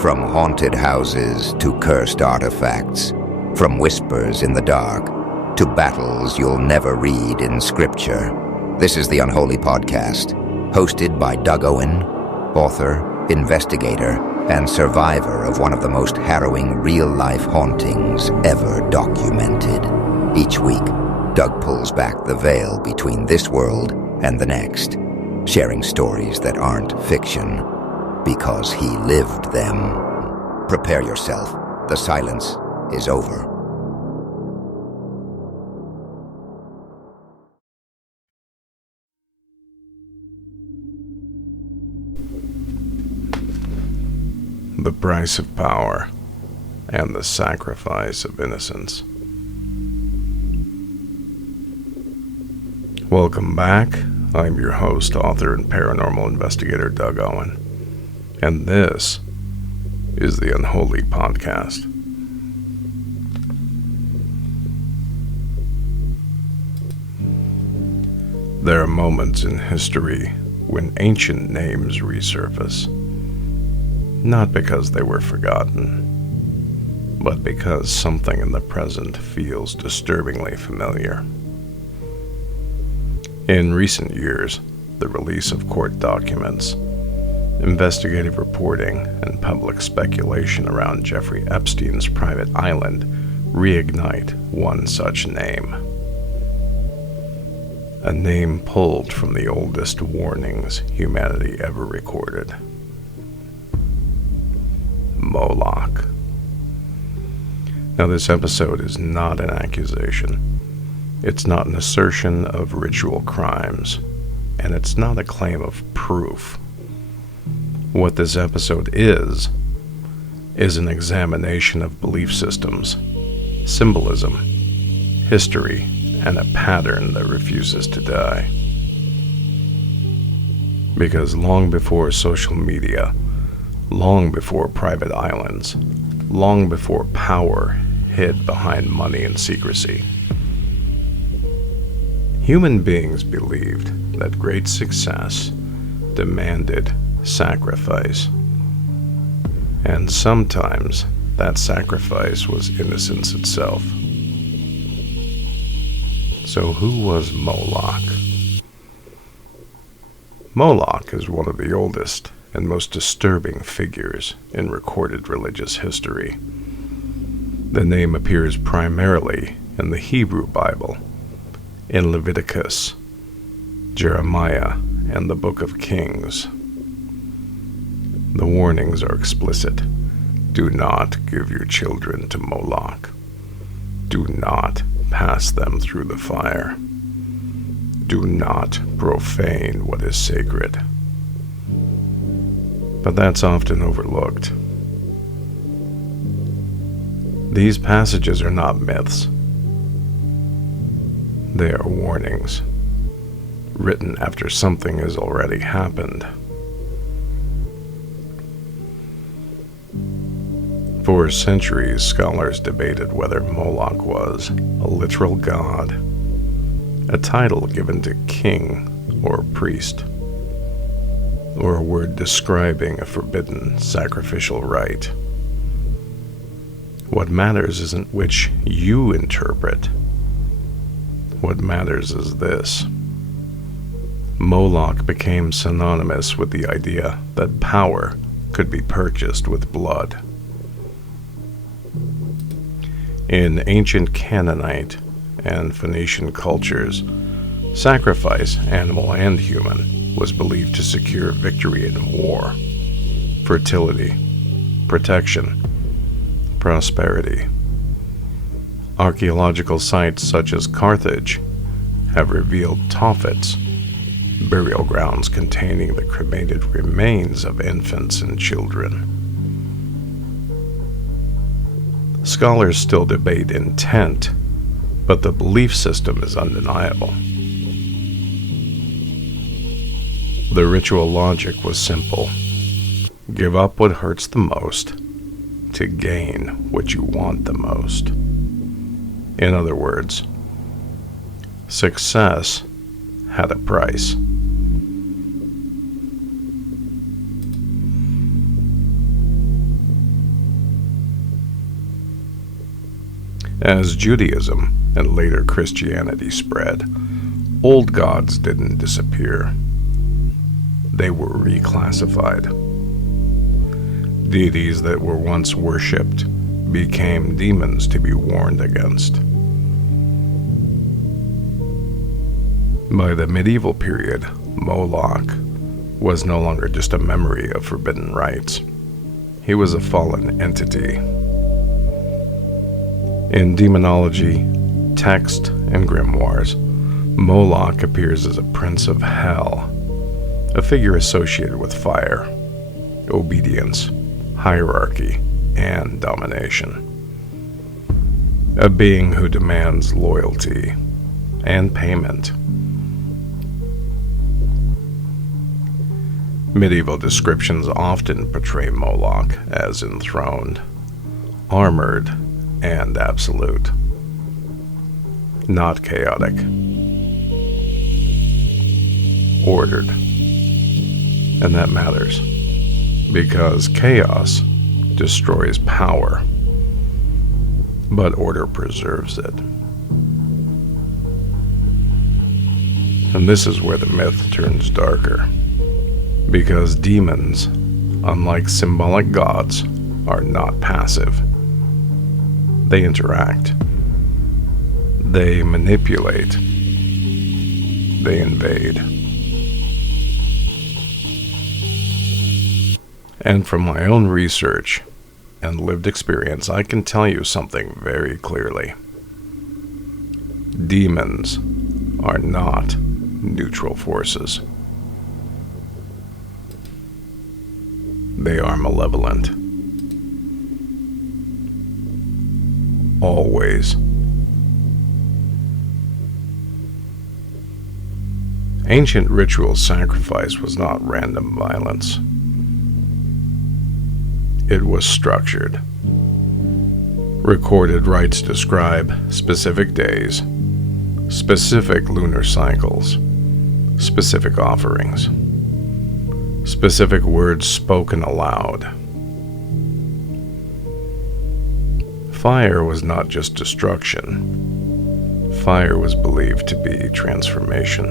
From haunted houses to cursed artifacts, from whispers in the dark to battles you'll never read in scripture. This is the Unholy Podcast, hosted by Doug Owen, author, investigator, and survivor of one of the most harrowing real-life hauntings ever documented. Each week, Doug pulls back the veil between this world and the next, sharing stories that aren't fiction, because he lived them. Prepare yourself. The silence is over. The Price of Power and the Sacrifice of Innocence. Welcome back. I'm your host, author, and paranormal investigator, Doug Owen. And this is the Unholy Podcast. There are moments in history when ancient names resurface, not because they were forgotten, but because something in the present feels disturbingly familiar. In recent years, the release of court documents, investigative reporting, and public speculation around Jeffrey Epstein's private island reignite one such name. A name pulled from the oldest warnings humanity ever recorded. Moloch. Now, this episode is not an accusation. It's not an assertion of ritual crimes, and it's not a claim of proof. What this episode is an examination of belief systems, symbolism, history, and a pattern that refuses to die. Because long before social media, long before private islands, long before power hid behind money and secrecy, human beings believed that great success demanded sacrifice. And sometimes that sacrifice was innocence itself. So who was Moloch? Moloch is one of the oldest and most disturbing figures in recorded religious history. The name appears primarily in the Hebrew Bible, in Leviticus, Jeremiah, and the Book of Kings. The warnings are explicit. Do not give your children to Moloch. Do not pass them through the fire. Do not profane what is sacred. But that's often overlooked. These passages are not myths. They are warnings, written after something has already happened. For centuries, scholars debated whether Moloch was a literal god, a title given to king or priest, or a word describing a forbidden sacrificial rite. What matters isn't which you interpret. What matters is this. Moloch became synonymous with the idea that power could be purchased with blood. In ancient Canaanite and Phoenician cultures, sacrifice, animal and human, was believed to secure victory in war, fertility, protection, prosperity. Archaeological sites such as Carthage have revealed tophets, burial grounds containing the cremated remains of infants and children. Scholars still debate intent, but the belief system is undeniable. The ritual logic was simple. Give up what hurts the most to gain what you want the most. In other words, success had a price. As Judaism and later Christianity spread, old gods didn't disappear. They were reclassified. Deities that were once worshipped became demons to be warned against. By the medieval period, Moloch was no longer just a memory of forbidden rites. He was a fallen entity. In demonology, text, and grimoires, Moloch appears as a prince of hell, a figure associated with fire, obedience, hierarchy, and domination. A being who demands loyalty and payment. Medieval descriptions often portray Moloch as enthroned, armored, and absolute, not chaotic, ordered. And that matters, because chaos destroys power, but order preserves it. And this is where the myth turns darker, because demons, unlike symbolic gods, are not passive. They interact. They manipulate. They invade. And from my own research and lived experience, I can tell you something very clearly. Demons are not neutral forces. They are malevolent. Always. Ancient ritual sacrifice was not random violence. It was structured. Recorded rites describe specific days, specific lunar cycles, specific offerings, specific words spoken aloud. Fire was not just destruction. Fire was believed to be transformation.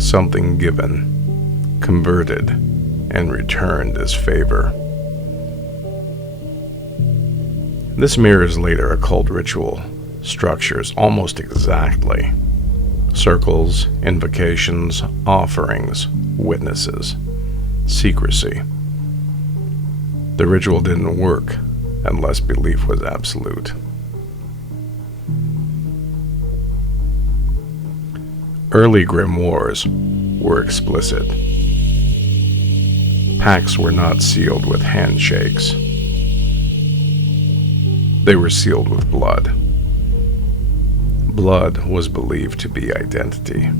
Something given, converted, and returned as favor. This mirrors later occult ritual structures almost exactly. Circles, invocations, offerings, witnesses, secrecy. The ritual didn't work unless belief was absolute. Early grimoires were explicit. Pacts were not sealed with handshakes. They were sealed with blood. Blood was believed to be identity.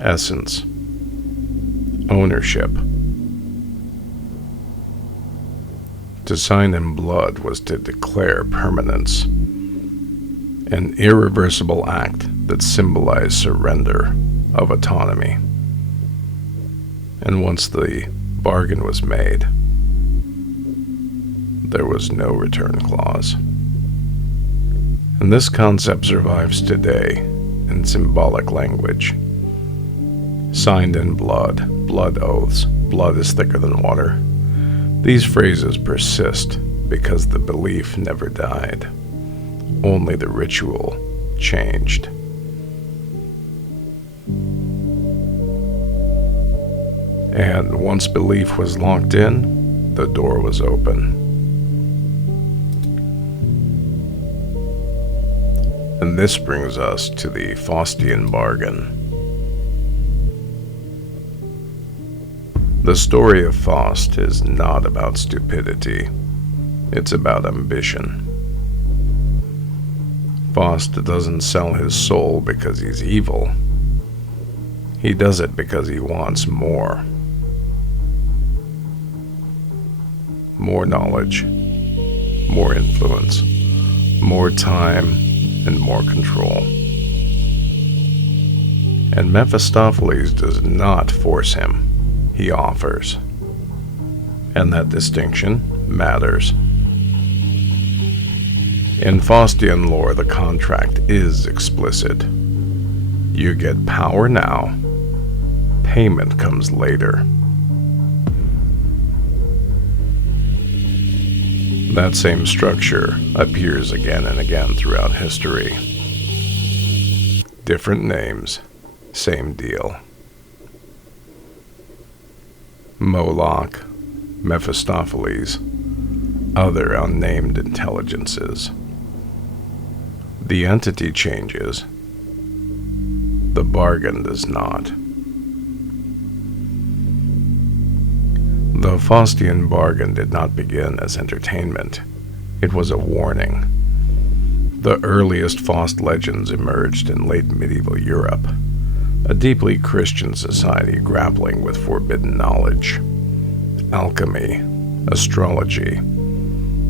Essence. Ownership. To sign in blood was to declare permanence, an irreversible act that symbolized surrender of autonomy. And once the bargain was made, there was no return clause. And this concept survives today in symbolic language. Signed in blood, blood oaths, blood is thicker than water. These phrases persist because the belief never died. Only the ritual changed. And once belief was locked in, the door was open. And this brings us to the Faustian bargain. The story of Faust is not about stupidity. It's about ambition. Faust doesn't sell his soul because he's evil. He does it because he wants more. More knowledge, more influence, more time, and more control. And Mephistopheles does not force him. He offers. And that distinction matters. In Faustian lore, the contract is explicit. You get power now, payment comes later. That same structure appears again and again throughout history. Different names, same deal. Moloch, Mephistopheles, other unnamed intelligences. The entity changes, the bargain does not. The Faustian bargain did not begin as entertainment. It was a warning. The earliest Faust legends emerged in late medieval Europe, a deeply Christian society grappling with forbidden knowledge, alchemy, astrology,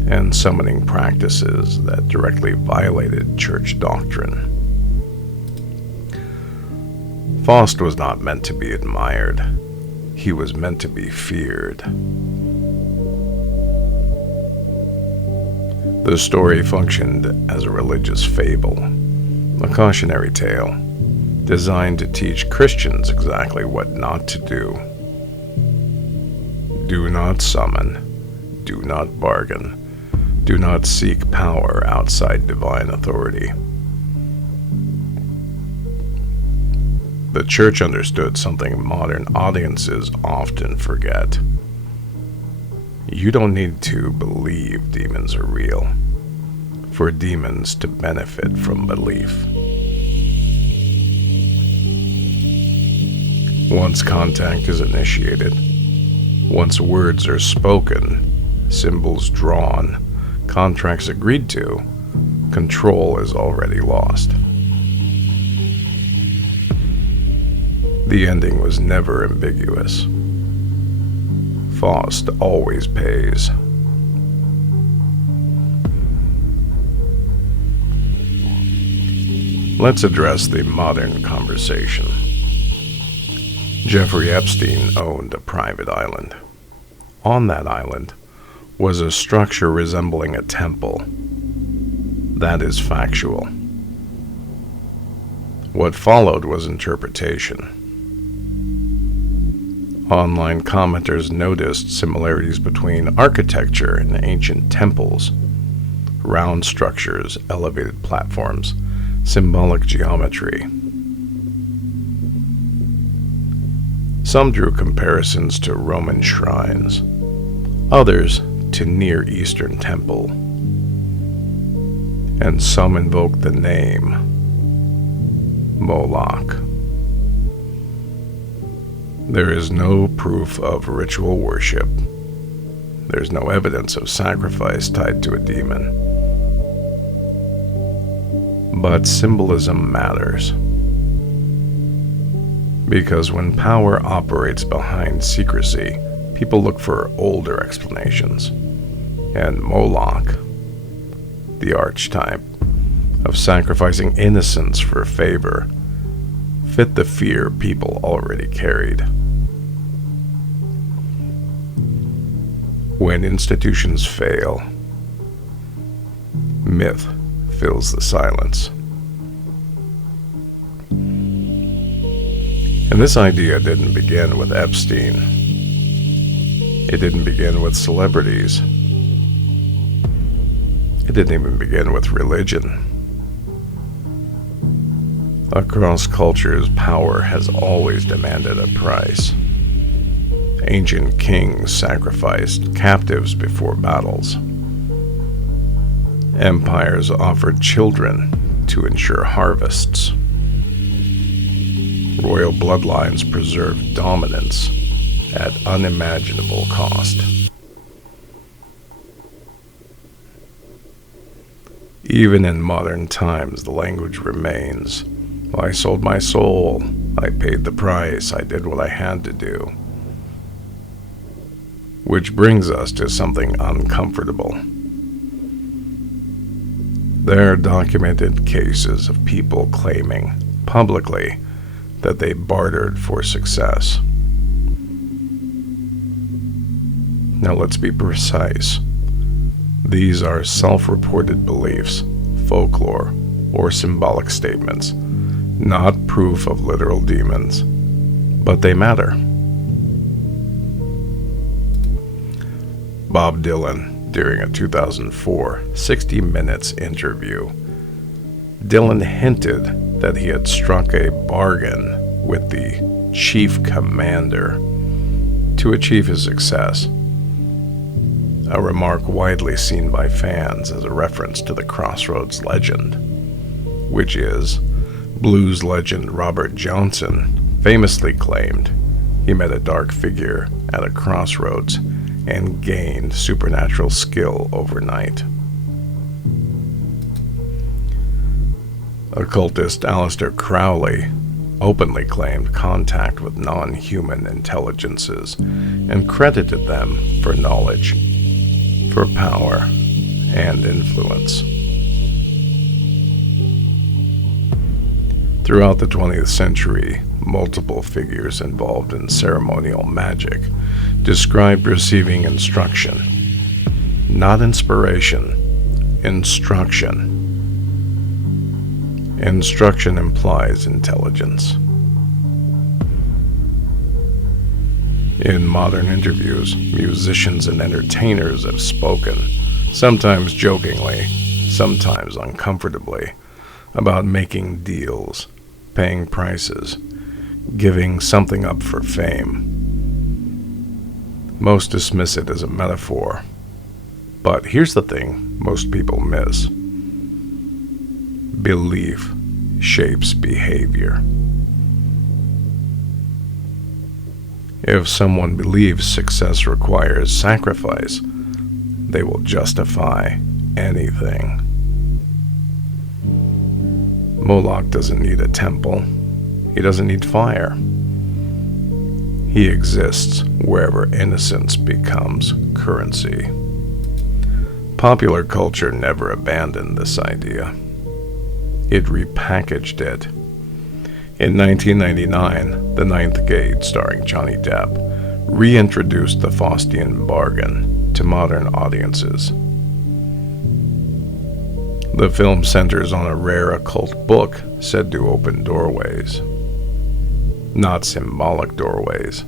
and summoning practices that directly violated church doctrine. Faust was not meant to be admired. He was meant to be feared. The story functioned as a religious fable, a cautionary tale, designed to teach Christians exactly what not to do. Do not summon, do not bargain, do not seek power outside divine authority. The church understood something modern audiences often forget. You don't need to believe demons are real for demons to benefit from belief. Once contact is initiated, once words are spoken, symbols drawn, contracts agreed to, control is already lost. The ending was never ambiguous. Faust always pays. Let's address the modern conversation. Jeffrey Epstein owned a private island. On that island was a structure resembling a temple. That is factual. What followed was interpretation. Online commenters noticed similarities between architecture and ancient temples, round structures, elevated platforms, symbolic geometry. Some drew comparisons to Roman shrines, others to Near Eastern temple, and some invoked the name Moloch. There is no proof of ritual worship. There's no evidence of sacrifice tied to a demon. But symbolism matters. Because when power operates behind secrecy, people look for older explanations. And Moloch, the archetype of sacrificing innocence for favor, fit the fear people already carried. When institutions fail, myth fills the silence. And this idea didn't begin with Epstein. It didn't begin with celebrities. It didn't even begin with religion. Across cultures, power has always demanded a price. Ancient kings sacrificed captives before battles. Empires offered children to ensure harvests. Royal bloodlines preserved dominance at unimaginable cost. Even in modern times, the language remains. I sold my soul. I paid the price. I did what I had to do. Which brings us to something uncomfortable. There are documented cases of people claiming, publicly, that they bartered for success. Now let's be precise. These are self-reported beliefs, folklore, or symbolic statements, not proof of literal demons, but they matter. Bob Dylan, during a 2004 60 Minutes interview, Dylan hinted that he had struck a bargain with the chief commander to achieve his success, a remark widely seen by fans as a reference to the Crossroads legend, which is blues legend Robert Johnson famously claimed he met a dark figure at a crossroads and gained supernatural skill overnight. Occultist Aleister Crowley openly claimed contact with non-human intelligences and credited them for knowledge, for power, and influence. Throughout the 20th century, multiple figures involved in ceremonial magic described receiving instruction, not inspiration, instruction. Instruction implies intelligence. In modern interviews, musicians and entertainers have spoken, sometimes jokingly, sometimes uncomfortably, about making deals, paying prices, giving something up for fame. Most dismiss it as a metaphor, but here's the thing most people miss. Belief shapes behavior. If someone believes success requires sacrifice, they will justify anything. Moloch doesn't need a temple. He doesn't need fire. He exists wherever innocence becomes currency. Popular culture never abandoned this idea. It repackaged it. In 1999, The Ninth Gate, starring Johnny Depp, reintroduced the Faustian bargain to modern audiences. The film centers on a rare occult book said to open doorways. Not symbolic doorways,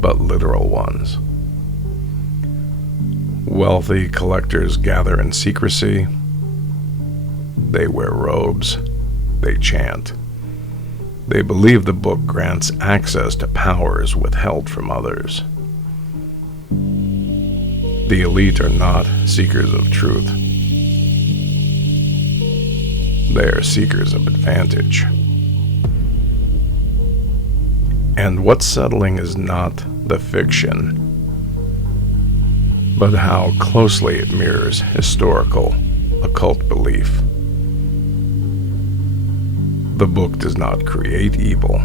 but literal ones. Wealthy collectors gather in secrecy. They wear robes. They chant. They believe the book grants access to powers withheld from others. The elite are not seekers of truth. They are seekers of advantage. And what's settling is not the fiction, but how closely it mirrors historical occult belief. The book does not create evil.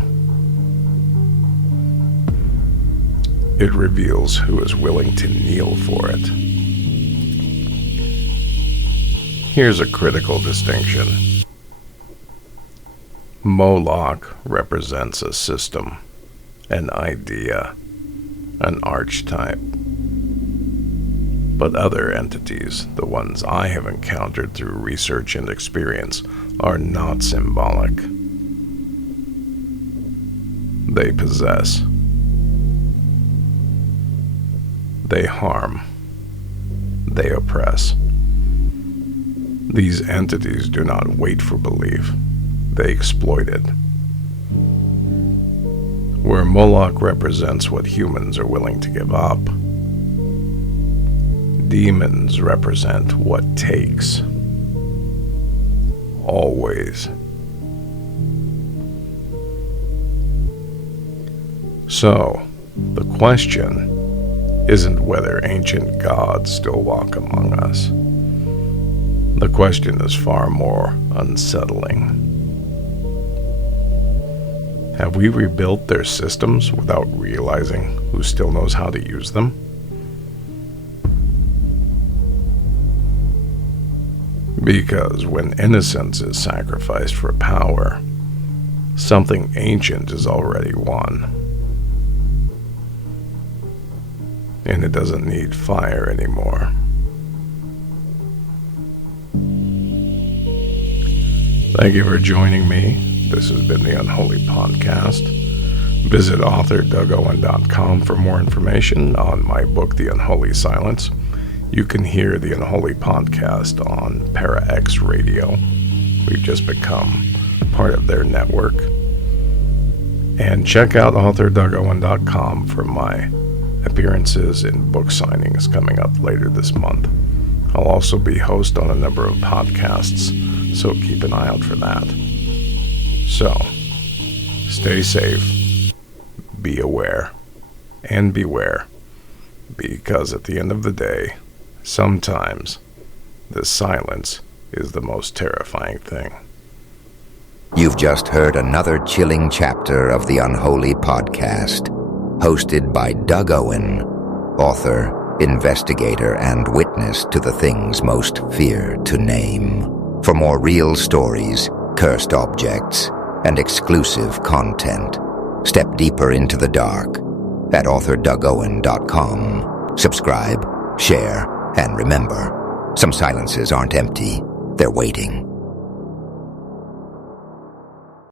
It reveals who is willing to kneel for it. Here's a critical distinction. Moloch represents a system, an idea, an archetype. But other entities, the ones I have encountered through research and experience, are not symbolic. They possess. They harm. They oppress. These entities do not wait for belief. They exploit it. Where Moloch represents what humans are willing to give up, demons represent what takes. Always. So, the question isn't whether ancient gods still walk among us. The question is far more unsettling. Have we rebuilt their systems without realizing who still knows how to use them? Because when innocence is sacrificed for power, something ancient is already won. and it doesn't need fire anymore. Thank you for joining me. This has been the Unholy Podcast. Visit author DougOwen.com for more information on my book, The Unholy Silence. You can hear the Unholy Podcast on ParaX Radio. We've just become part of their network. And check out author DougOwen.com for my appearances and book signings coming up later this month. I'll also be host on a number of podcasts, so keep an eye out for that. So, stay safe, be aware, and beware, because at the end of the day, sometimes the silence is the most terrifying thing. You've just heard another chilling chapter of the Unholy Podcast, hosted by Doug Owen, author, investigator, and witness to the things most fear to name. For more real stories, cursed objects, and exclusive content, step deeper into the dark at authorDougOwen.com. Subscribe, share, and remember, some silences aren't empty, they're waiting.